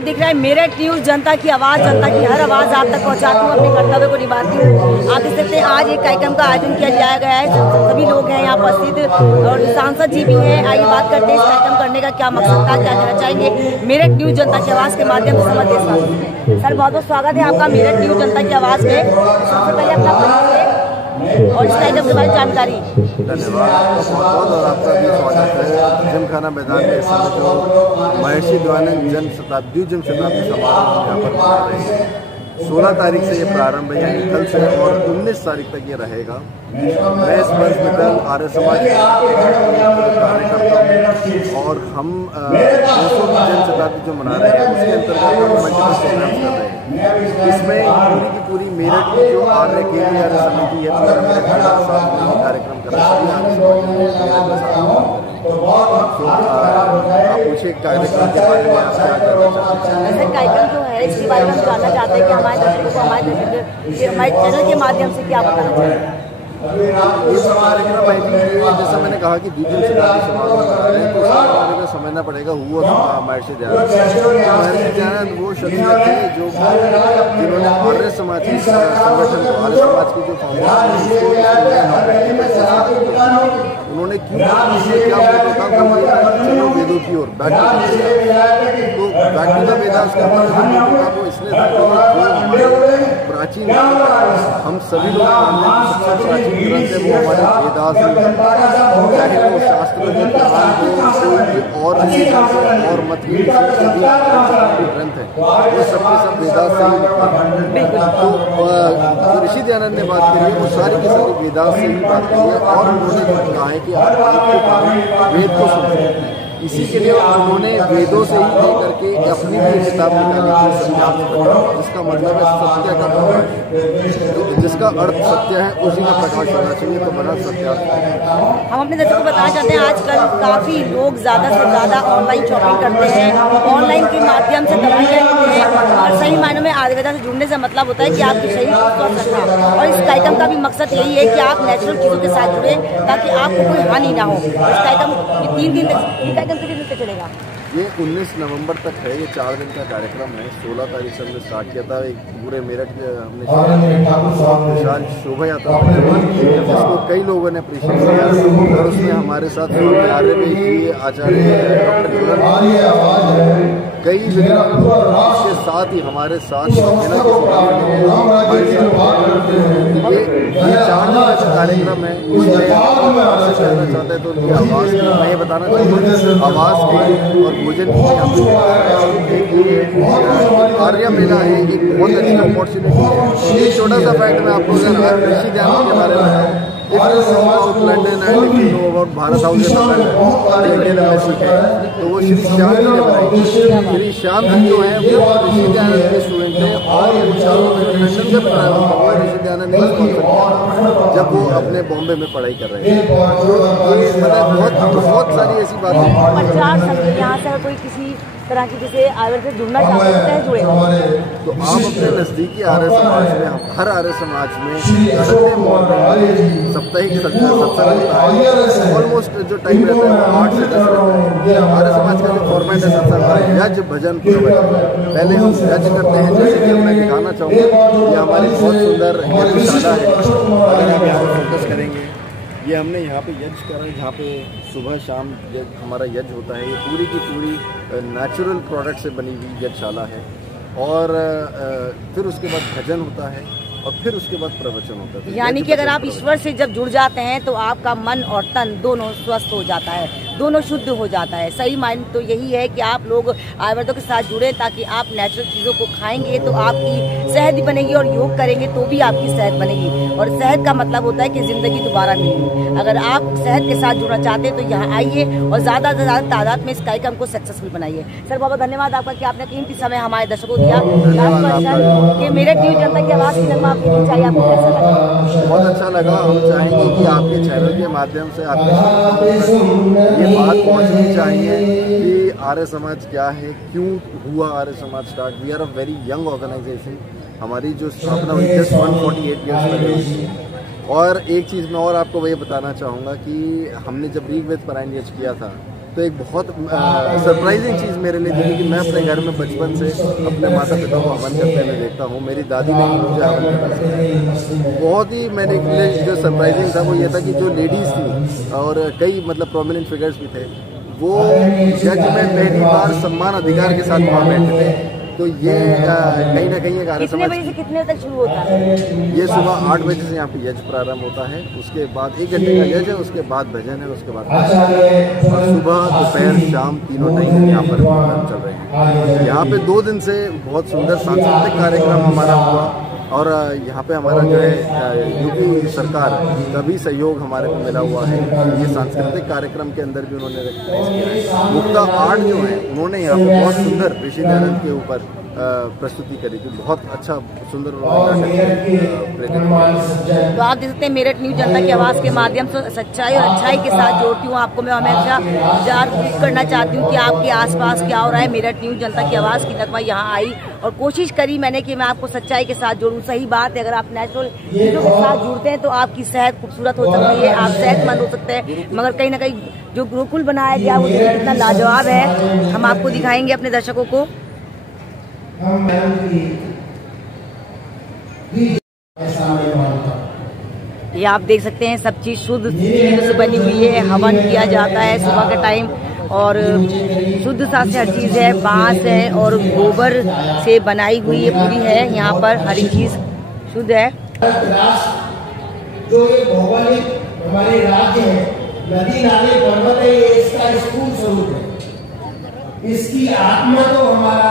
आप देख रहे हैं मेरठ न्यूज़, जनता की आवाज़, जनता की हर आवाज़ आप तक पहुंचाती हूँ, अपने कर्तव्य को निभाती हूँ। आप देख सकते हैं आज एक कार्यक्रम का आयोजन किया गया है, सभी लोग हैं यहाँ उपस्थित और सांसद जी भी हैं। आइए बात करते हैं इस कार्यक्रम करने का क्या मकसद था, क्या कहना चाहेंगे मेरठ न्यूज़ जनता की आवाज़ के माध्यम से समझ देश। सर बहुत बहुत स्वागत है आपका मेरठ न्यूज़ जनता की आवाज़ में। सबसे पहले अपना परिचय और इस कार्यक्रम के बारे में जानकारी। धन्यवाद, बहुत और आपका भी स्वागत है जिमखाना मैदान में। इस समय जो महर्षि दयानंद जन्म शताब्दी समारोह यहाँ पर मना रहे हैं। 16 तारीख से ये प्रारंभ है, यानी कल से, और 19 तारीख तक ये रहेगा। मैं इस वर्ष में कल आर्य समाज कार्यकर्ता हूँ और हम 200 की जन्म शताब्दी जो मना रहे हैं उसके अंतर्गत मल्टीपल प्रोग्राम कर रहे हैं। इसमें पूरी की पूरी मेरठ की जो आर्य केंद्रीय आर्य समिति है पूरा मेरठ के साथ कार्यक्रम कर रही है। आप पूछे कार्यक्रम के बारे में आप क्या कहना चाहते हैं? कार्यक्रम जो है इसके बारे में हम जानना चाहते हैं कि हमारे दर्शकों को हमारे चैनल के माध्यम से क्या बताना चाहिए। ये कार्यक्रम जैसा मैंने कहा कि द्वितीय शताब्दी समारोह मना रहे हैं, तो उसके बारे में समझना पड़ेगा। हुआ महर्षि दयानंद वो शख्सियत थे जो जिन्होंने आर्य समाज के संगठन को, आर्य समाज की जो फाउंडेशन उन्होंने क्या मोटो था, चलो वेदों की ओर बैक टू द वेदास का वो इसलिए था जो प्राचीन हम सभी लोग सबसे प्राचीन ग्रंथ है वो हमारे वेदास, चाहे वो शास्त्र और मत के ग्रंथ है वो सबके सब वेदास से ही। तो ऋषि दयानंद ने बात करी है वो सारी की सारी वेदास से ही बात करी है और उन्होंने कहा है कि आप वेद को सुनते। इसी के लिए उन्होंने वेदों से ही लेकर के अपनी भी किताब निकाली जिसका मतलब है सत्य का प्रकाश, जिसका अर्थ सत्य है उसी का प्रकाश होना चाहिए, तो बड़ा सत्य। हम अपने दर्शकों को बताना चाहते हैं आजकल काफ़ी लोग ज़्यादा से ज़्यादा ऑनलाइन शॉपिंग करते हैं, ऑनलाइन के माध्यम से दवाइयाँ लेते हैं और सही मायनों में आयुर्वेदा से जुड़ने से मतलब होता है कि आपके शरीर को स्वस्थ रखना। और इस कार्यक्रम का भी मकसद यही है कि आप नेचुरल चीज़ों के साथ जुड़े ताकि आपको कोई हानि ना हो। इस कार्यक्रम 3 दिन तक चलेगा। ये 19 नवंबर तक है, ये 4 दिन का कार्यक्रम है। 16 तारीख से हमने स्टार्ट किया था, एक पूरे मेरठ हमने विशाल शोभा यात्रा जिसको कई लोगों ने अप्रिशिएट किया और उसमें हमारे साथ आर्य में आचार्य डॉक्टर कई इसके साथ ही हमारे साथ ये 4 दिन का कार्यक्रम है। इसमें कहना चाहते हैं तो उनकी आवाज़ मैं ये बताना चाहूँगा आवाज़ भी और भोजन आर्य मेला है, एक बहुत अच्छी अपॉर्चुनिटी है। एक छोटा सा फैक्ट मैं आपको अगर ऋषि दयानंद के बारे में London and about Bharat house तो वो श्री श्याम जी ने बनाई। श्री श्याम जी जो है वो ऋषि दयानंद के स्टूडेंट थे और लंडन से ट्रैवल हुआ ऋषि दयानंद ने जब वो अपने बॉम्बे में पढ़ाई कर रहे थे। ये मतलब बहुत सारी ऐसी बातें यहाँ से कोई किसी तरह की जैसे आर्य से जुड़ना चाहते हैं जुड़े तो आप अपने नज़दीकी आर्य समाज में, हर आर्य समाज में साप्ताहिक सत्संग ऑलमोस्ट जो टाइम रहता है 8 से 10 आर्य समाज का जो फॉर्मेट है सत्संग यज्ञ भजन पहले हम यज्ञ करते हैं, जैसे कि मैं दिखाना चाहूँगा ये हमारी बहुत सुंदर यज्ञशाला है। अगर आप यहाँ फोकस करेंगे ये हमने यहाँ पे यज्ञ करा है, जहाँ पे सुबह शाम हमारा यज्ञ होता है। ये पूरी की पूरी नेचुरल प्रोडक्ट से बनी हुई यज्ञशाला है और फिर उसके बाद भजन होता है और फिर उसके बाद प्रवचन होता है। यानी कि अगर आप ईश्वर से जब जुड़ जाते हैं तो आपका मन और तन दोनों स्वस्थ हो जाता है, दोनों शुद्ध हो जाता है। सही मायने तो यही है कि आप लोग आयुर्वेदों के साथ जुड़े ताकि आप नेचुरल चीज़ों को खाएंगे तो आपकी सेहत भी बनेगी और योग करेंगे तो भी आपकी सेहत बनेगी। और सेहत का मतलब होता है कि ज़िंदगी दोबारा मिलेगी। अगर आप सेहत के साथ जुड़ना चाहते हैं तो यहाँ आइए और ज़्यादा से ज़्यादा तादाद में इस कार्यक्रम को सक्सेसफुल बनाइए। सर बहुत बहुत धन्यवाद आपका कि आपने कीमती समय हमारे दर्शकों को दिया। कि मेरठ न्यूज़ जनता की आवाज़ की आपको चाहिए, आपको कैसा लगा? बहुत अच्छा लगा। हम चाहेंगे कि आपके चैनल के माध्यम से आपके बात पहुंचनी चाहिए कि आर्य समाज क्या है, क्यों हुआ Arya Samaj start. We are a very young organisation. हमारी जो स्थापना हुई जस्ट 148 ईयर्स पहले। और एक चीज़ मैं और आपको वही बताना चाहूँगा कि हमने जब ऋग्वेद पारायण यज्ञ किया था तो एक बहुत सरप्राइजिंग चीज़ मेरे लिए थी कि मैं अपने घर में बचपन से अपने माता पिता को हवन करते हुए देखता हूँ। मेरी दादी ने मुझे हवन करना सिखाया। बहुत ही मेरे लिए जो सरप्राइजिंग था वो ये था कि जो लेडीज़ थी और कई मतलब प्रोमिनेंट फिगर्स भी थे, वो जज में पहली बार सम्मान अधिकार के साथ वहाँ बैठे थे। तो ये कहीं ना कहीं एक आर्य कितने बजे से कितने तक शुरू होता है? ये सुबह 8 बजे से यहाँ पे यज्ञ प्रारंभ होता है। उसके बाद 1 घंटे का यज्ञ है, उसके बाद भजन है, उसके बाद और सुबह दोपहर शाम तीनों टाइम यहाँ पर प्रोग्राम चल रहे हैं। यहाँ पे 2 दिन से बहुत सुंदर सांस्कृतिक कार्यक्रम हमारा हुआ और यहाँ पे हमारा जो है यूपी सरकार का भी सहयोग हमारे को मिला हुआ है। ये सांस्कृतिक कार्यक्रम के अंदर भी उन्होंने रिकग्नाइज किया है। मुक्ता आर्ट जो है उन्होंने यहाँ पे बहुत सुंदर ऋषि दयानंद के ऊपर प्रस्तुति करी थी। बहुत अच्छा सुंदर तो आप देख सकते हैं मेरठ न्यूज जनता की आवाज़ के माध्यम से सच्चाई और अच्छाई के साथ जोड़ती हूँ आपको। मैं हमेशा जागरूक करना चाहती हूँ कि आपके आसपास क्या हो रहा है। मेरठ न्यूज जनता की आवाज़ की नगमा यहाँ आई और कोशिश करी मैंने कि मैं आपको सच्चाई के साथ जोड़ूँ। सही बात है, अगर आप नेचुरल चीज़ों के साथ जुड़ते हैं तो आपकी सेहत खूबसूरत हो सकती है, आप सेहतमंद हो सकते हैं। मगर कहीं ना कहीं जो गुरुकुल बनाया गया वो कितना लाजवाब है, हम आपको दिखाएंगे अपने दर्शकों को। ये आप देख सकते हैं सब चीज शुद्ध चीजों से बनी हुई है। हवन किया जाता है सुबह के टाइम और शुद्ध सा से हर चीज है, बांस है और गोबर से बनाई हुई ये पूरी है। यहाँ पर हर एक चीज शुद्ध है। जो ये भौगोलिक हमारे राज्य है, नदी नाले पर्वत है, ये इसका स्थूल स्वरूप है। इसकी आत्मा तो हमारा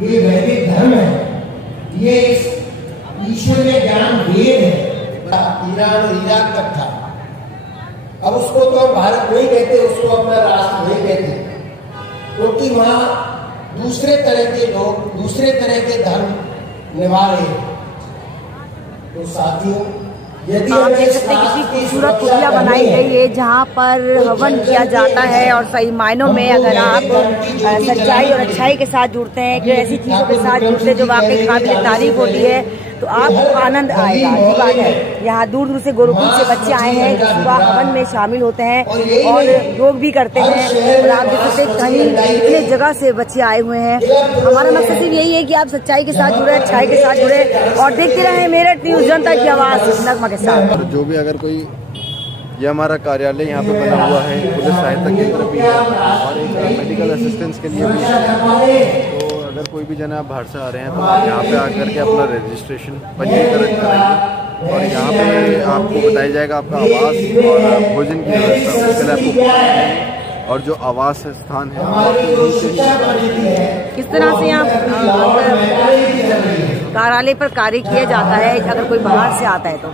ये वैदिक धर्म है, ये ईश्वरीय ज्ञान वेद है। ईरान और इराक तक था। अब उसको तो भारत नहीं कहते, उसको अपना राष्ट्र नहीं कहते, क्योंकि वहाँ दूसरे तरह के लोग दूसरे तरह के धर्म निभा रहे हैं। तो साथियों, आप देख सकते हैं कितनी खूबसूरत कुटिया बनाई गई है जहाँ पर हवन किया जाता है। और सही मायनों में अगर आप सच्चाई और अच्छाई के साथ जुड़ते हैं, कि ऐसी चीज़ों के साथ जुड़ते हैं जो वाकई काबिल तारीफ होती है, तो आपको आनंद आएगा। ये बात है। यहाँ दूर दूर से गुरुकुल से बच्चे आए हैं जो सुबह हवन में शामिल होते हैं और योग भी करते हैं। और आप देख सकते हैं कहीं कितने जगह से बच्चे आए हुए हैं। हमारा मकसद सिर्फ यही है कि आप सच्चाई के साथ जुड़े, अच्छाई के साथ जुड़े और देखते रहे मेरठ न्यूज जनता की आवाज़ नगमा के साथ। जो भी अगर कोई, ये हमारा कार्यालय यहाँ पे बना हुआ है, पुलिस सहायता केंद्र भी है और एक मेडिकल असिस्टेंस के लिए भी है। तो अगर कोई भी जन आप बाहर से आ रहे हैं तो आप यहाँ पे आकर के अपना रजिस्ट्रेशन पंजीकरण करेंगे और यहाँ पे आपको बताया जाएगा आपका आवास और भोजन की व्यवस्था, उसके लिए आपको और जो आवास स्थान है किस तरह से यहाँ कार्यालय पर कार्य किया जाता है। अगर कोई बाहर से आता है तो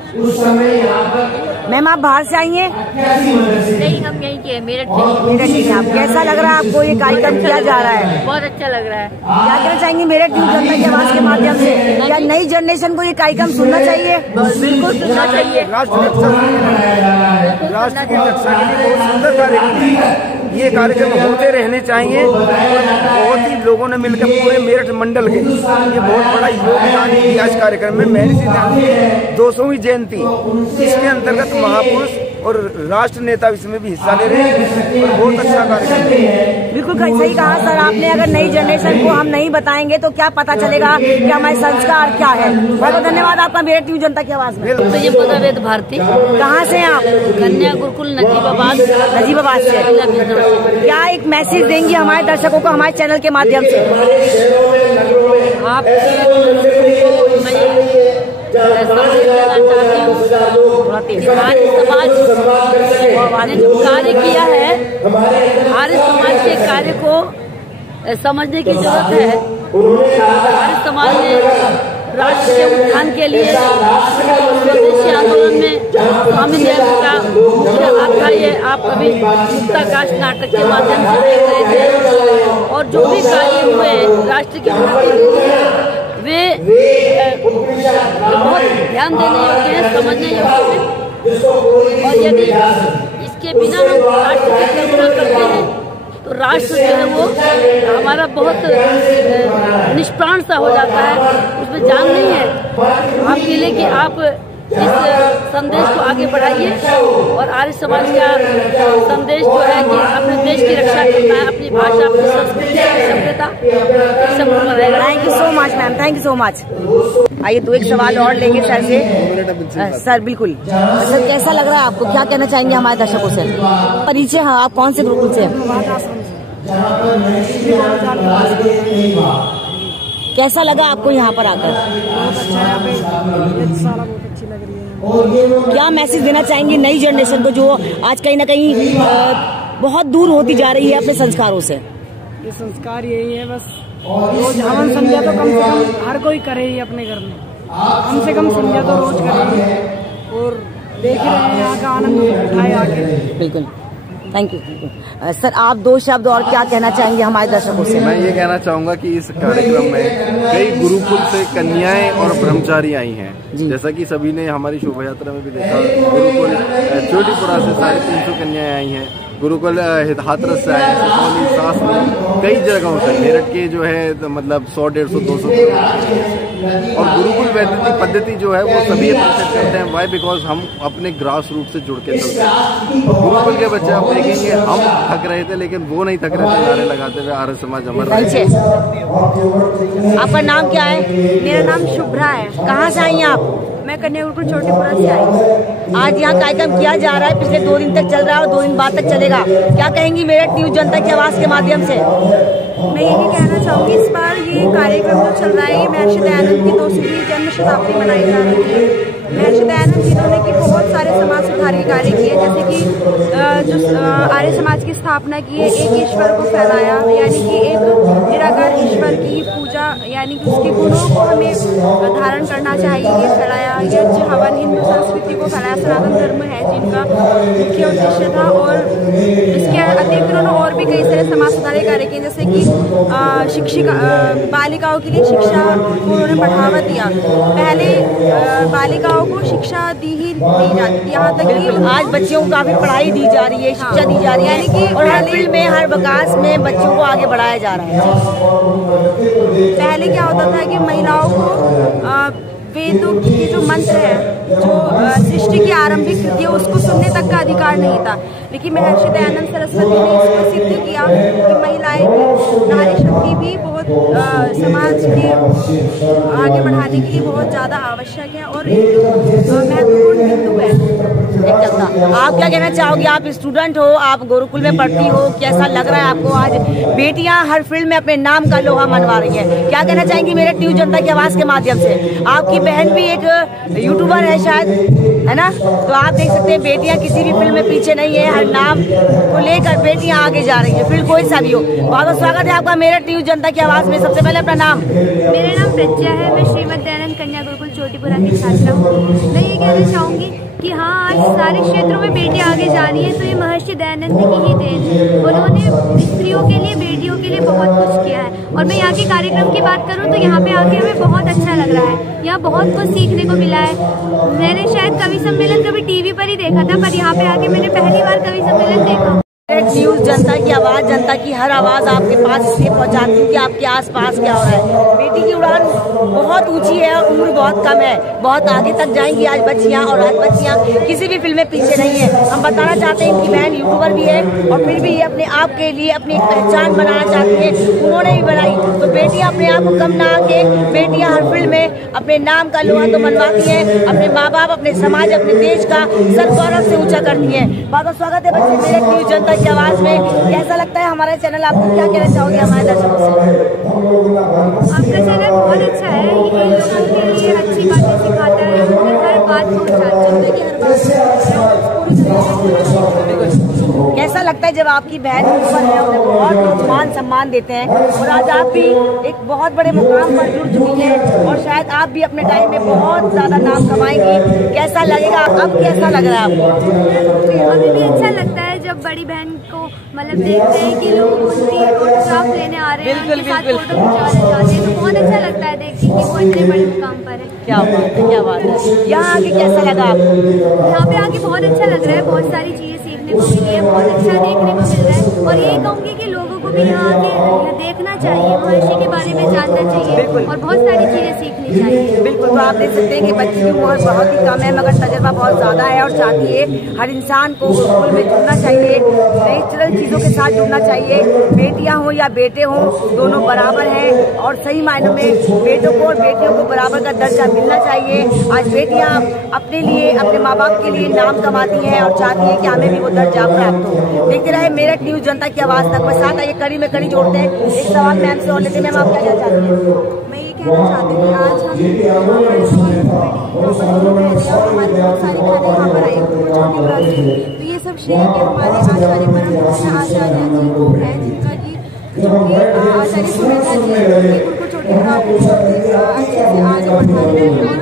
मैम आप बाहर से आई हैं? नहीं, हम यहीं के मेरठ के। आप कैसा लग रहा है आपको ये कार्यक्रम किया जा रहा है? बहुत अच्छा लग रहा है। क्या कहना चाहेंगे मेरठ न्यूज जनता की आवाज़ के माध्यम से? क्या नई जनरेशन को ये कार्यक्रम सुनना चाहिए? बिल्कुल सुनना चाहिए। राष्ट्र की रक्षा के लिए बहुत सुंदर कार्यक्रम, ये कार्यक्रम होते रहने चाहिए। बहुत ही लोगों ने मिलकर पूरे मेरठ मंडल के ये बहुत बड़ा योगदान दिया इस कार्यक्रम में। महर्षि दयानंद 200वीं जयंती, इसके अंतर्गत महापुरुष और राष्ट्र नेता इसमें भी हिस्सा ले रहे हैं और बहुत अच्छा कार्यक्रम है। बिल्कुल सही कहा सर आपने। अगर नई जनरेशन को हम नहीं बताएंगे तो क्या पता चलेगा कि हमारे संस्कार क्या है। बहुत बहुत धन्यवाद आपका मेरठ न्यूज जनता की आवाज़ में। वेद भारती। कहाँ से हैं आप? कन्या गुरुकुल नजीबाबाद से। क्या एक मैसेज देंगी हमारे दर्शकों को हमारे चैनल के माध्यम से? आप समाज ने जो कार्य किया है, आर्य समाज के कार्य को समझने की जरूरत है। आर्य समाज ने राष्ट्र के उत्थान के लिए स्वदेशी आंदोलन में स्वामी देव का मुख्य हाथ था। ये आप अभी मुक्ताकाश नाटक के माध्यम से देख रहे थे। और जो भी कार्य हुए राष्ट्र की वे बहुत ध्यान देने योग्य है, समझने योग्य है। और यदि इसके बिना हम राष्ट्र की कल्पना करते हैं तो राष्ट्र जो है वो हमारा बहुत निष्प्राण सा हो जाता है, उसमें जान नहीं है। आपके लिए कि आप इस संदेश को आगे बढ़ाइए और आर्य समाज का संदेश जो है कि अपने देश की रक्षा करना है, अपनी भाषा, अपनी संस्कृति, अपनी सभ्यता संपूर्ण रहेगा। Thank you so much ma'am, thank you so much. आइए तो एक सवाल और लेंगे सर से। सर बिल्कुल, सर कैसा लग रहा है आपको, क्या कहना चाहेंगे हमारे दर्शकों से? परिचय, हाँ, आप कौन से गुरुकुल से? कैसा लगा आपको यहाँ पर आकर? बहुत अच्छा है, बहुत अच्छी लग रही है। क्या मैसेज देना चाहेंगे नई जनरेशन को जो आज कहीं ना कहीं बहुत दूर होती जा रही है अपने संस्कारों से? ये संस्कार यही है, बस रोज हवन संध्या तो कम से कम हर कोई करे ही अपने घर में, कम से कम संध्या तो रोज करे और देख रहे हैं यहाँ का आनंद उठाए आके। बिल्कुल, थैंक यू। सर आप दो शब्द और क्या कहना चाहेंगे हमारे दर्शकों से? मैं ये कहना चाहूँगा कि इस कार्यक्रम में कई गुरुकुल से कन्याएं और ब्रह्मचारी आई हैं, जैसा कि सभी ने हमारी शोभा यात्रा में भी देखा। गुरुकुल चोटीपुरा से 350 कन्याएं आई हैं, गुरुकुल हाथरस से आए हैं, सुपौली, शास्त्री, कई जगहों से, मेरठ के जो है मतलब 100, 150, 200 और गुरुकुल वैदिक पद्धति जो है वो सभी एक्सेप्ट करते हैं। वाई? बिकॉज हम अपने ग्रास रूट से जुड़ के चलते हैं। गुरुकुल के बच्चे आप देखेंगे, हम थक रहे थे लेकिन वो नहीं थक रहे थे, नारे लगाते हुए आर्य समाज अमर रहे। आपका नाम क्या है? मेरा नाम शुभ्रा है। कहाँ से आई हैं आप? मैं कन्या गुरुकुल चोटीपुरा से आई। आज यहाँ कार्यक्रम किया जा रहा है, पिछले 2 दिन तक चल रहा है और 2 दिन बाद तक चलेगा। क्या कहेंगी मेरठ न्यूज जनता की आवाज के माध्यम से? मैं यही कहना चाहूँगी, इस बार ये कार्यक्रम जो चल रहा है, ये महर्षि दयानंद की 200वीं जन्म शताब्दी मनाई जा रही है। महर्षि दयानंद जिन्होंने की बहुत सारे समाज सुधार के कार्य किए, जैसे कि जो आर्य समाज की स्थापना की है, एक ईश्वर को फैलाया, यानी कि एक निराकार ईश्वर की पूजा, यानी कि उसके गुणों को हमें धारण करना चाहिए, ये फैलाया। यज्ञ हवन हिंदू संस्कृति को फैलाया, सनातन धर्म है जिनका मुख्य उद्देश्य था। और इसके अतिरिक्त उन्होंने और भी कई सारे समाज सुधार के कार्य किए, जैसे कि शिक्षिका बालिकाओं के लिए शिक्षा को उन्होंने बढ़ावा दिया। पहले बालिकाओं को शिक्षा दी जाती थी, यहाँ तक कि आज बच्चियों को काफी पढ़ाई दी जा रही है, शिक्षा दी जा रही है, यानी कि और हर फील्ड में, हर विकास में बच्चों को आगे बढ़ाया जा रहा है। पहले क्या होता था कि महिलाओं को वेदों के जो मंत्र है, जो सृष्टि की आरंभिक कृति है, उसको सुनने तक का अधिकार नहीं था। लेकिन महर्षि दयानंद सरस्वती ने इसको सिद्ध किया कि महिलाएं भी, नारी शक्ति भी बहुत समाज के आगे बढ़ाने के लिए बहुत ज़्यादा आवश्यक है और एक महत्वपूर्ण बिंदु है। आप क्या कहना चाहोगे? आप स्टूडेंट हो, आप गुरुकुल में पढ़ती हो, कैसा लग रहा है आपको? आज बेटियां हर फील्ड में अपने नाम का लोहा मनवा रही हैं, क्या कहना चाहेंगी मेरठ न्यूज जनता की आवाज के माध्यम से? आपकी बहन भी एक यूट्यूबर है शायद, है ना? तो आप देख सकते हैं बेटियां किसी भी फील्ड में पीछे नहीं है, हर नाम को लेकर बेटियां आगे जा रही है, फील्ड कोई सा भी हो। बहुत बहुत स्वागत है आपका मेरठ न्यूज जनता की आवाज में। सबसे पहले अपना नाम। मेरा नाम प्रज्ञा है, मैं श्रीमद दयानंद कन्या गुरुकुल चोटीपुरा की छात्रा हूँ। मैं ये कहना चाहूँगी कि हाँ, आज सारे क्षेत्रों में बेटियां आगे जा रही हैं तो ये महर्षि दयानंद की ही देन है। उन्होंने स्त्रियों के लिए, बेटियों के लिए बहुत कुछ किया है। और मैं यहाँ के कार्यक्रम की बात करूँ तो यहाँ पे आके हमें बहुत अच्छा लग रहा है, यहाँ बहुत कुछ सीखने को मिला है। मैंने शायद कवि सम्मेलन कभी टीवी पर ही देखा था, पर यहाँ पे आके मैंने पहली बार कवि सम्मेलन देखा। न्यूज जनता की आवाज, जनता की हर आवाज आपके पास इसलिए पहुंचाती हूँ कि आपके आसपास क्या हो रहा है। बेटी की उड़ान बहुत ऊंची है और उम्र बहुत कम है, बहुत आगे तक जाएंगी आज बच्चियाँ, और आज बच्चियाँ किसी भी फील्ड में पीछे नहीं है। हम बताना चाहते हैं इनकी बहन यूट्यूबर भी है और फिर भी ये अपने आप के लिए अपनी एक पहचान बनाना चाहती है, उन्होंने भी बनाई। तो बेटियाँ अपने आप को कम ना आके, बेटियाँ हर फील्ड में अपने नाम का लोहा तो मनवाती हैं, अपने माँ बाप, अपने समाज, अपने देश का सर गौरव से ऊंचा करती हैं। बहुत स्वागत है बच्चे मेरठ न्यूज जनता की आवाज में। कैसा लगता है हमारा चैनल? आपको क्या कहना चाहोगे हमारे दर्शकों से? आपका चैनल बहुत अच्छा है, ये लोगों के लिए अच्छी बातें सिखाता है, हर बात पहुंचाता है कि हर बात। कैसा लगता है जब आपकी बहन ऊपर है, उन्हें बहुत मान सम्मान देते हैं और आज आप भी एक बहुत बड़े मुकाम पर जुड़ चुकी हैं और शायद आप भी अपने टाइम में बहुत ज्यादा नाम कमाएंगी। कैसा लगेगा? अब कैसा लग रहा है आपको? अभी भी अच्छा लगता है जब बड़ी बहन को मतलब देखते हैं कि लोग उनकी ऑटोग्राफ लेने आ रहे हैं, उनके साथ फोटो खिंचवाने जाते हैं, तो बहुत अच्छा लगता है देख के कि वो इतने बड़े मुकाम पर है। क्या बात है, क्या बात है। यहाँ आके कैसा लगा आपको? यहाँ पे आके बहुत अच्छा लग रहा है, बहुत सारी चीजें सीखने को मिली है, बहुत अच्छा देखने को मिल रहा है। और यही कहूँगी कि लोगों को भी यहाँ के देखना चाहिए, महर्षि के बारे में जानना चाहिए और बहुत सारी चीजें सीखनी चाहिए। बिल्कुल, तो आप देख सकते हैं कि बच्ची की उम्र बहुत ही कम है मगर तजर्बा बहुत ज़्यादा है और चाहती है हर इंसान को स्कूल में जुड़ना चाहिए, नेचुरल चीज़ों के साथ जुड़ना चाहिए। बेटियां हों या बेटे हों, दोनों बराबर हैं और सही मायनों में बेटों को और बेटियों को बराबर का दर्जा मिलना चाहिए। आज बेटियां अपने लिए, अपने माँ बाप के लिए नाम कमाती हैं और चाहती है कि हमें भी वो दर्जा प्राप्त हो। देखते रहे मेरठ न्यूज़, जनता की आवाज़ तक। बस आता ये कड़ी में कड़ी जोड़ते हैं। एक सवाल मैम से और लेते, मैम आप क्या कहना चाहते हैं? मैं ये कहना चाहती हूँ कि आज हमारे बहुत सारे खाने यहाँ पर आए, तो ये सब श्रेय के हमारे आचार्य परम आचार्य जी को है, जिनका कि जो कि आचार्य सुमेधा जी उनको छोटे अच्छे से आगे बढ़ाने और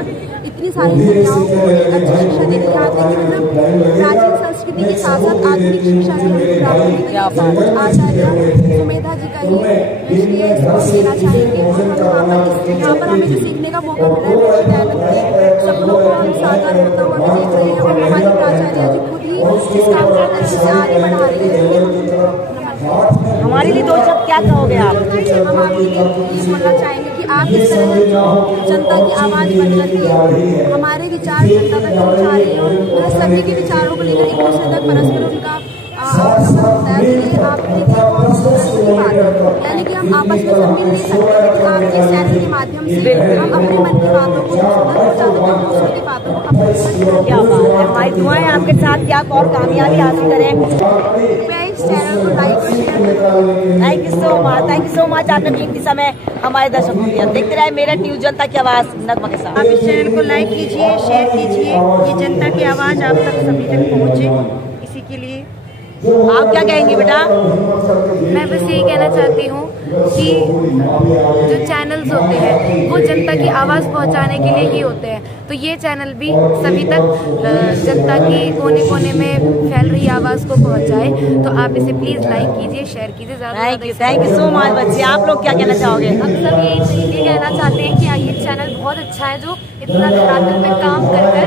इतनी सारी कन्याओं को अच्छी शिक्षा देने यहाँ की मतलब प्राचीन संस्कृति के साथ साथ आधुनिक शिक्षा भी हमको प्राप्त होगी। आचार्य सुमेधा जी का ही इसलिए इसको देना चाहेंगे और हम यहाँ पर हमें जो सीखने का मौका मिला है दयानंद के सपनों को हम साकार होता हुआ भी देख रहे हैं और हमारी प्राचार्य जी खुद ही इस काम को अच्छे आगे बढ़ा रही है। हमारे लिए दो शब्द क्या कहोगे आप? हम आपके लिए ये बोलना चाहेंगे कि आप इस तरह से जनता की आवाज़ बन करके हमारे विचार जनता तक पहुँचा रही है और सभी के विचारों को लेकर एक दूसरे तक परस्पर उनका अवगमन होता है। इसलिए आप यानी कि हम आपस में सब मिल नहीं सकते, लेकिन आप इस चैनल के माध्यम से हम अपने मन की बातों को दूसरों की बातों को अपने क्या बात है, हमारी दुआएं आपके साथ कि आप और कामयाबी हासिल करें। इस चैनल को लाइक और शेयर करें। Thank you so much, thank you so much. आपने कीमती समय हमारे दर्शकों को दिया। देखते रहे मेरठ न्यूज़, जनता की आवाज़ नगमा के साथ। आप इस चैनल को लाइक कीजिए, शेयर कीजिए, ये जनता की आवाज़ आप तक सभी तक पहुँचे, इसी के लिए आप क्या कहेंगे बेटा? मैं बस यही कहना चाहती हूँ कि जो चैनल्स होते हैं वो जनता की आवाज़ पहुँचाने के लिए ही होते हैं, तो ये चैनल भी सभी तक जनता की कोने कोने में फैल रही आवाज़ को पहुँचाए। तो आप इसे प्लीज़ लाइक कीजिए, शेयर कीजिए। थैंक यू सो मच बच्चे। आप लोग क्या कहना चाहोगे? हम सब ये कहना चाहते हैं कि ये चैनल बहुत अच्छा है जो इतना धरातल पे काम कर कर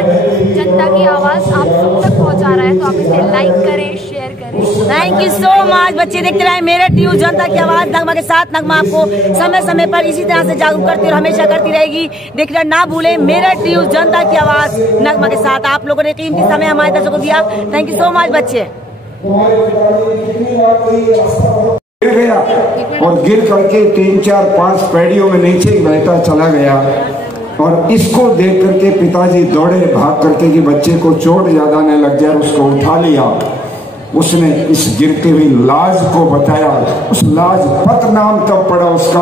जनता की आवाज़ आप सब तक पहुँचा रहा है, तो आप इसे लाइक करें, शेयर करें। थैंक यू सो मच बच्चे। देखते रहे मेरठ न्यूज़, जनता की आवाज़ नगमा के साथ। नगमा आपको समय समय पर इसी तरह से जागरूक करती और हमेशा करती रहेगी। देखना ना भूलें, मेरठ न्यूज़, जनता की आवाज़ नगमा के साथ। आप लोगों ने कीमती समय हमारे दर्शकों को दिया। थैंक यू सो मच बच्चे। गिर गया और गिर करके 3, 4, 5 पैड़ियों में नीचे बहता चला गया और इसको देख करके पिताजी दौड़े भाग करके कि बच्चे को चोट ज्यादा न लग जाए, उसको उठा लिया। उसने इस गिरती हुई लाज को बताया, उस लाज पत नाम तब पड़ा उसका।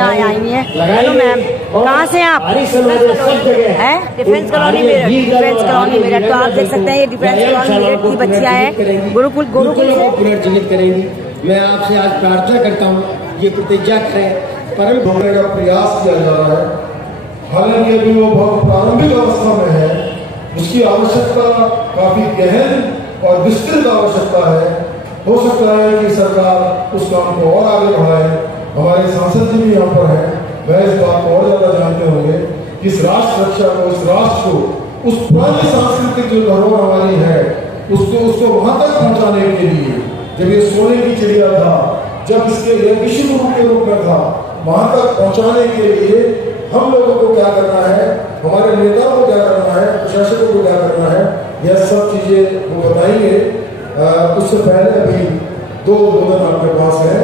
आई है। हेलो मैम, कहाँ से आप? Defence colony Meerut. Defence colony Meerut. तो आप देख सकते हैं ये डिफेंस कॉलोनी मेरठ की बच्चियाँ हैं। गुरुकुल पुनर्जीवित करेंगी। मैं आपसे आज प्रार्थना करता हूँ ये प्रतिज्ञा करें, परम ढूंढने का प्रयास किया जा रहा है। हालांकि अभी वो बहुत प्रारंभिक अवस्था में है, उसकी आवश्यकता काफी गहन और विस्तृत आवश्यकता है। हो सकता है कि सरकार उस काम को और आगे बढ़ाए। हमारे सांसद जी भी यहाँ पर हैं, वह इस बात को और ज्यादा जानते होंगे कि इस राष्ट्र रक्षा को, इस राष्ट्र को, उस पुरानी सांस्कृतिक जो धरोहर हमारी है उसको वहां तक पहुंचाने के लिए, जब ये सोने की चिड़िया था, जब इसके विश्व गुरु के रूप में था, वहां तक पहुंचाने के लिए हम लोगों को क्या करना है, हमारे नेताओं को क्या करना है, प्रशासकों को क्या करना है, यह सब चीजें वो बताएंगे। उससे पहले अभी दो उद्बोधन आपके पास है।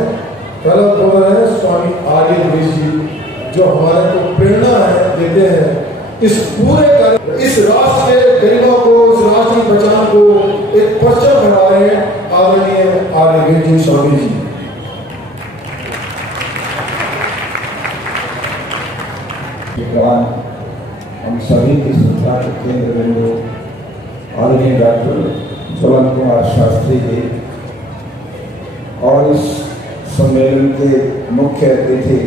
पहला उद्बोधन है स्वामी आर्य देश जी, जो हमारे को प्रेरणा है देते हैं इस पूरे कार्य, इस राष्ट्र के गरीबों को, इस राष्ट्र की पहचान को एक परचम बना रहे हैं आदरणीय आर्य जी स्वामी जी। हम सभी की श्रद्धा के केंद्र बिंदु आदरणीय डॉक्टर ज्वलन कुमार शास्त्री जी और इस सम्मेलन के मुख्य अतिथि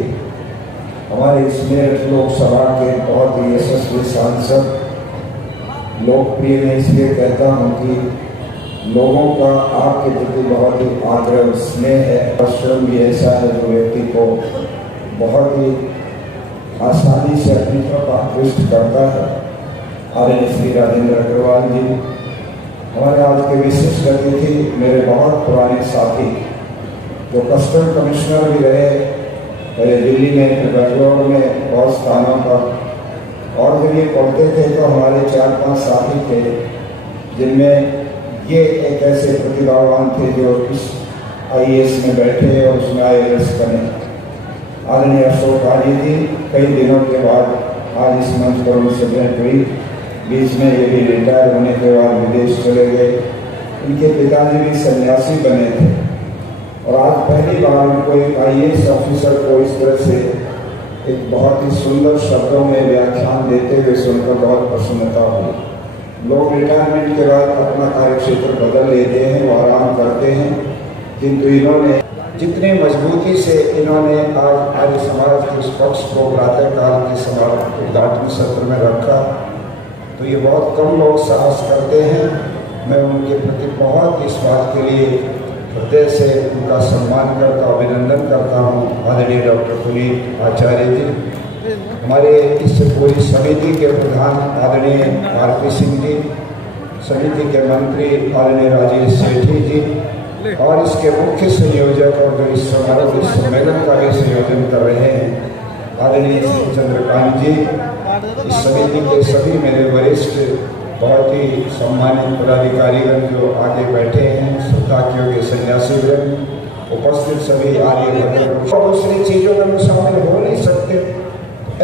हमारे इस मेरठ लोकसभा के बहुत ही यशस्वी सांसद, लोकप्रिय मैं इसलिए कहता हूँ कि लोगों का आपके प्रति बहुत ही आग्रह स्नेह है। आश्रम भी ऐसा है जो व्यक्ति को बहुत ही आसानी से अपनी तरफ आकृष्ट करता है। आदरणीय श्री राजेंद्र अग्रवाल जी हमारे आज के विशिष्ट अतिथि, मेरे बहुत पुराने साथी जो कस्टम कमिश्नर भी रहे, पहले दिल्ली में, फिर बेंगलोर में, बहुत स्थानों पर। और जब ये पढ़ते थे तो हमारे 4-5 साथी थे जिनमें ये एक ऐसे प्रतिभावान थे जो इस IAS में बैठे और उसमें IAS बने। आदरणीय अशोक आर्य जी कई दिनों के बाद आज इस मंच पर उनसे भेंट हुई। बीच में ये भी रिटायर होने के बाद विदेश चले गए। इनके पिताजी भी सन्यासी बने थे और आज पहली बार उनको एक IAS ऑफिसर को इस तरह से एक बहुत ही सुंदर शब्दों में व्याख्यान देते हुए सुनकर बहुत प्रसन्नता हुई। लोग रिटायरमेंट के बाद अपना कार्यक्षेत्र बदल लेते हैं, वो आराम करते हैं, किंतु इन्होंने जितनी मजबूती से इन्होंने आज आर्य समाज के उस पक्ष को प्रातःकाल के समारोह उद्घाटन सत्र में रखा, तो ये बहुत कम लोग साहस करते हैं। मैं उनके प्रति बहुत इस बात के लिए हृदय से उनका सम्मान करता, अभिनंदन करता हूँ। आदरणीय डॉक्टर पुनीत आचार्य जी, हमारे इस पूरी समिति के प्रधान आदरणीय RP सिंह जी, समिति के मंत्री आदरणीय राजेश सेठी जी, और इसके मुख्य संयोजक और जो इस समारोह इस सम्मेलन का भी संयोजन कर रहे हैं आदरणीय चंद्रकांत जी, इस समिति के सभी मेरे वरिष्ठ बहुत ही सम्मानित पदाधिकारीगण जो आगे बैठे हैं, श्रद्धा के योग्य सन्यासी वृंद, उपस्थित सभी आर्य भक्त और दूसरी चीजों में शामिल हो नहीं सकते।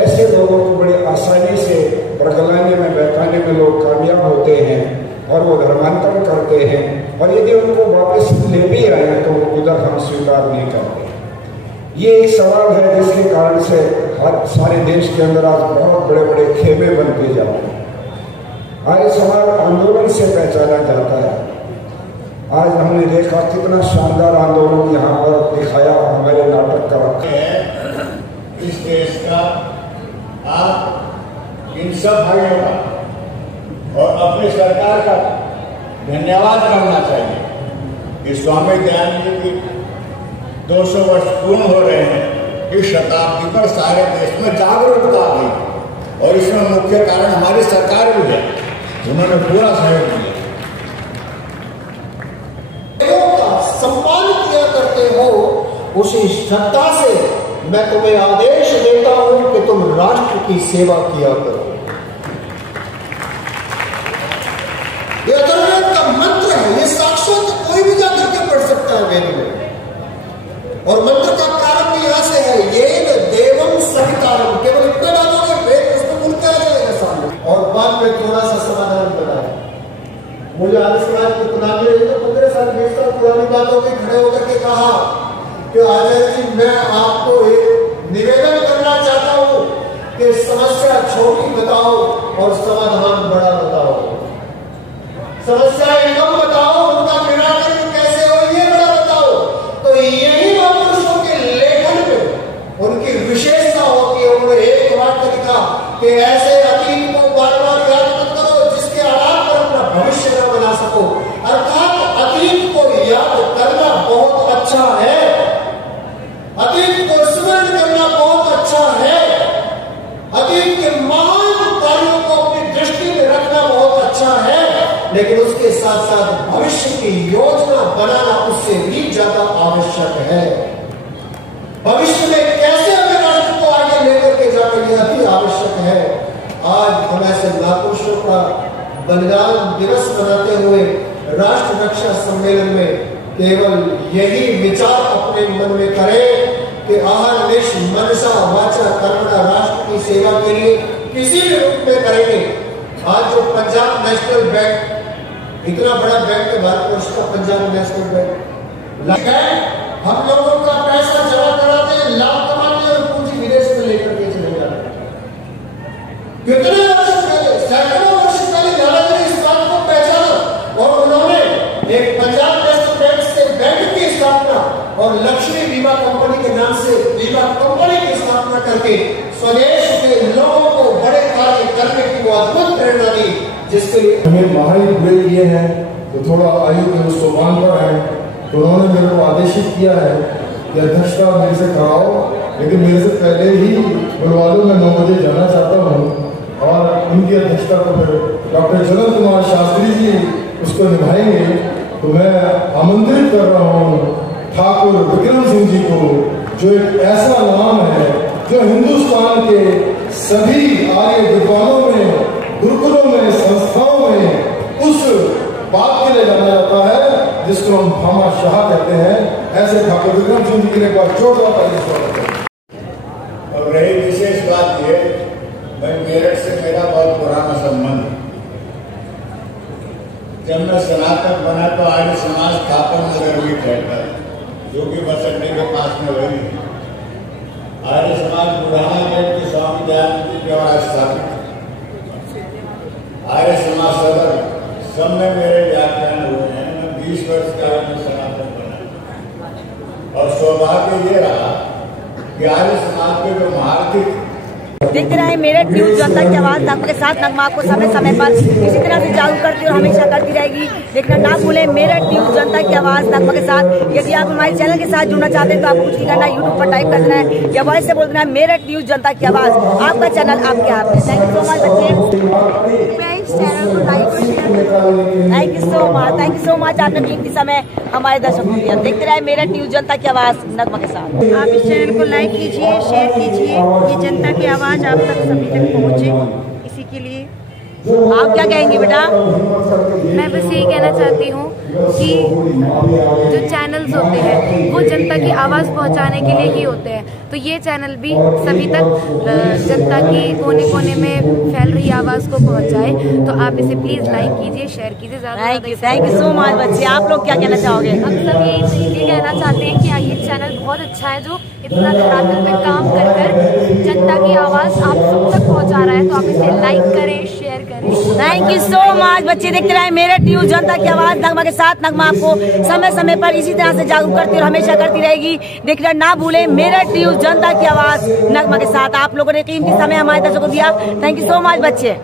ऐसे लोगों को बड़ी आसानी से प्रगलाने में बहकाने में लोग कामयाब होते हैं और वो धर्मांतरण करते हैं, और यदि उनको वापस ले भी आए तो उधर हम स्वीकार नहीं करते। ये एक सवाल है जिसके कारण से हर सारे देश के अंदर आज बहुत बड़े बड़े खेमे बनते जाते हैं। आर्य समाज आंदोलन से पहचाना जाता है। आज हमने देखा कितना शानदार आंदोलन यहाँ पर दिखाया हमारे नाटक का है। इस देश का आप इन सब भाइयों का और अपनी सरकार का धन्यवाद करना चाहिए कि स्वामी दयानंद जी की 200 वर्ष पूर्ण हो रहे हैं। इस शताब्दी पर सारे देश में जागरूकता आ गई और इसमें मुख्य कारण हमारी सरकार भी है, उन्होंने पूरा सहयोग दिया। सम्मान किया करते हो, उसी श्रद्धा से मैं तुम्हें आदेश देता हूं कि तुम राष्ट्र की सेवा किया करो। ये अथर्ववेद का मंत्र है, ये साक्षात कोई भी जाकर के पढ़ सकता है वेद में। और मंत्र का प्रारंभ यहां से है, ये देवम सवितारम। केवल इतना डालोगे वेद उसमें मुड़ता जाएगा सामने। और बाद में थोड़ा सा समाधान बताया। मुझे आर्य समाज की पुरानी रही तो 15 साल 20 साल पुरानी बातों की खड़े होकर के कहा कि आचार्य जी मैं आपको एक निवेदन करना चाहता हूं कि समस्या छोटी बताओ और समाधान बड़ा बताओ। समस्याएं कम बताओ, उनका निराकरण कैसे हो ये बड़ा बताओ। तो यही महापुरुषों के लेखन में उनकी विशेषता होती है। उन्होंने एक वाक्य लिखा कि ऐसे अतीत को बार बार याद मत करो जिसके आधार पर अपना भविष्य न बना सको। अर्थात अतीत को याद करना बहुत अच्छा है, अतीत को स्मरण करना बहुत अच्छा है, अतीत के महान कार्यों को अपनी दृष्टि में रखना बहुत अच्छा है, लेकिन उसके साथ साथ भविष्य की योजना बनाना उससे भी ज्यादा आवश्यक है। भविष्य में कैसे हमें राष्ट्र को आगे लेकर के जाना यह भी आवश्यक है। आज हम ऐसे महापुरुषों का बलिदान दिवस मनाते हुए राष्ट्र रक्षा सम्मेलन में केवल यही विचार अपने मन में करें कि आहर निश मनसा वाचा कर्मणा राष्ट्र की सेवा के लिए किसी भी रूप में करेंगे। आज जो पंजाब नेशनल बैंक, इतना बड़ा बैंक है भारतवर्ष का पंजाब नेशनल बैंक, हम लोगों का पैसा जमा कराते हैं, लाभ कमाते हैं और पूंजी विदेश में लेकर के चले जाते हैं। कितने वर्ष पहले, सैकड़ों वर्ष पहले दादाजी ने इस बात को पहचाना और उन्होंने एक पंजाब नेशनल बैंक से बैंक की स्थापना और लक्ष्मी बीमा कंपनी के नाम से बीमा कंपनी की स्थापना करके स्वदेश के लोगों को बड़े कार्य करने की वो अद्भुत प्रेरणा दी, जिसके लिए हमें महान हुए किए हैं। तो थोड़ा आयु के उस सोपान पर है, तो उन्होंने मेरे को आदेशित किया है कि अध्यक्षता मेरे से कराओ, लेकिन मेरे से पहले ही बुलवा लो, मैं 9 बजे जाना चाहता हूँ। और उनकी अध्यक्षता को फिर डॉक्टर जनक कुमार शास्त्री जी उसको निभाएंगे। तो मैं आमंत्रित कर रहा हूँ ठाकुर विक्रम सिंह जी को, जो एक ऐसा नाम है जो हिंदुस्तान के सभी आर्य विद्वानों में, गुरुकुलों में, संस्थाओं में उस बात के लिए जाना जाता है जिसको हम भामा शाह कहते हैं। ऐसे ठाकुर विक्रम सिंह जी के लिए एक बार जोरदार स्वागत है। और रही विशेष बात ये, भाई मेरठ से मेरा बहुत पुराना संबंध। जब मैं स्नातक बना तो आर्य समाज स्थापन नगर में ठहरता, जो कि बस अड्डे के पास में वही है। आर्य समाज बुढ़ाना गेट के स्वामी दयानंद जी द्वारा स्थापित। आर्य समाज सदर सब में मेरे व्याख्यान हुए हैं। मैं 20 वर्ष का मैं स्नातक बना, और सौभाग्य ये रहा कि आर्य समाज के जो महारथिक देखते रहे मेरठ न्यूज जनता की आवाज नगमा के साथ। नगमा को समय समय पर इसी तरह से जागरूक करती और हमेशा करती रहेगी। देखना ना भूलें मेरठ न्यूज जनता की आवाज नगमा के साथ। यदि आप हमारे चैनल के साथ जुड़ना चाहते हैं तो आपको कुछ नहीं करना, यूट्यूब पर टाइप कर देना है या वॉइस से बोल देना है मेरठ न्यूज जनता की आवाज। आपका चैनल आपके हाथ में। थैंक यू सो मच बच्चे। Thank you so much, thank you so much. आपने कीमती समय हमारे दर्शकों को दिया। देखते रहे मेरठ न्यूज जनता की आवाज नगमा के साथ। आप इस चैनल को लाइक कीजिए, शेयर कीजिए, ये जनता की आवाज आप तक सभी तक पहुंचे, इसी के लिए आप क्या कहेंगे बेटा? मैं बस यही कहना चाहती हूँ कि जो चैनल्स होते हैं वो जनता की आवाज़ पहुँचाने के लिए ही होते हैं, तो ये चैनल भी सभी तक जनता की कोने कोने में फैल रही आवाज़ को पहुँचाए। तो आप इसे प्लीज़ लाइक कीजिए, शेयर कीजिए। थैंक यू सो मच बच्चे। आप लोग क्या कहना चाहोगे? हम सब ये कहना चाहते हैं कि ये चैनल बहुत अच्छा है, जो इतना धरातल पे काम कर कर जनता की आवाज़ आप सब तक पहुँचा रहा है। तो आप इसे लाइक करें, शेयर करें। थैंक यू सो मच बच्चे। देखते रहे मेरठ न्यूज जनता की आवाज नगमा के साथ। नगमा आपको समय समय पर इसी तरह से जागरूक करती और हमेशा करती रहेगी। देखना ना भूलें मेरठ न्यूज जनता की आवाज नगमा के साथ। आप लोगों ने कीमती समय हमारे दर्शकों को दिया। थैंक यू सो मच बच्चे।